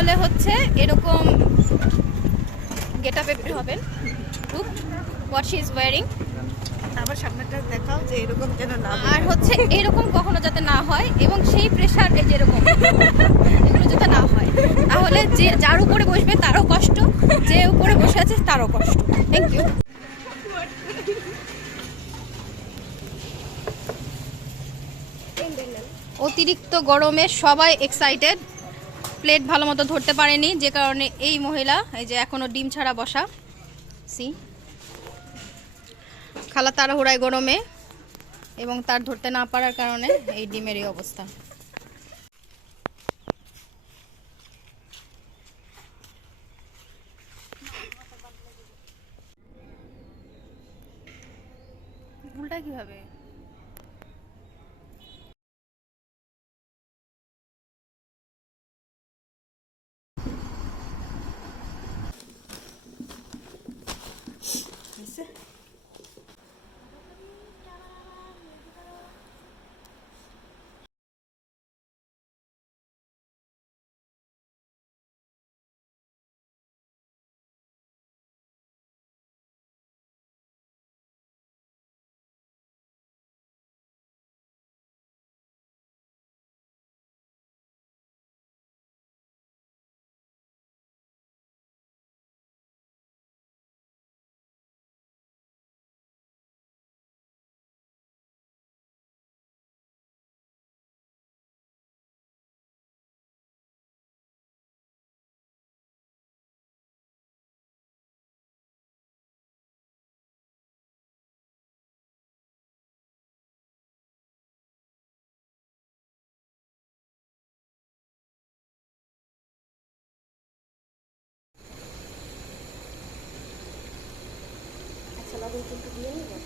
তাহলে হচ্ছে এরকম গেটআপে বের হবেন। Look what she is wearing. আবার সামনেটা দেখাও যে এরকম যেন না আর হচ্ছে এরকম কখনো যাতে না হয়, এবং সেই প্রেশার এই যেরকম এগুলো যাতে না হয়, তাহলে যে যার উপরে বসবে তারও কষ্ট, যে উপরে বসে আছে তারও কষ্ট। Thank you. অতিরিক্ত গরমে সবাই এক্সাইটেড। প্লেট ভালো মতো ধরতে পারেনি, যে কারণে এই মহিলা এই যে এখনো ডিম ছাড়া বসা। সি খালা তাড়াহুড়ায় গরমে, এবং তার ধরতে না পারার কারণে এই ডিমের এই অবস্থা। উল্টা কিভাবে? আচ্ছা বাবু কিন্তু দিয়ে নিব।